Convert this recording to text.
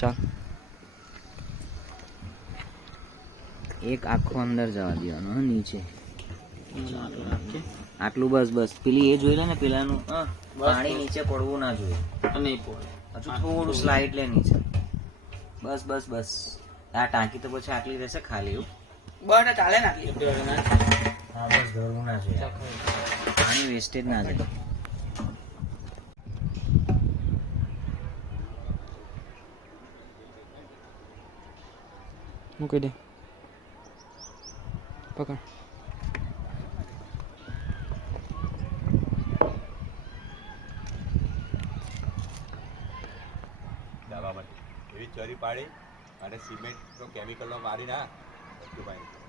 ચાલ એક આખો અંદર જવા દેવાનો નીચે આટલું બસ બસ પેલી એ જોઈ લે ને પેલાનું પાણી નીચે પડવું ના જોઈએ નહીં પડે હજુ થોડું સ્લાઇડ લે નીચે બસ બસ બસ આ ટાંકી તો પછી આટલી રહેશે ખાલી એવું બસ ચાલે ને આટલી હા બસ ધરવું ના જોઈએ પાણી વેસ્ટેજ ના જાય મૂકી દે પકડ દવા માટે એવી ચરી પાડી અને સિમેન્ટ કેમિકલનો મારી ના ભાઈ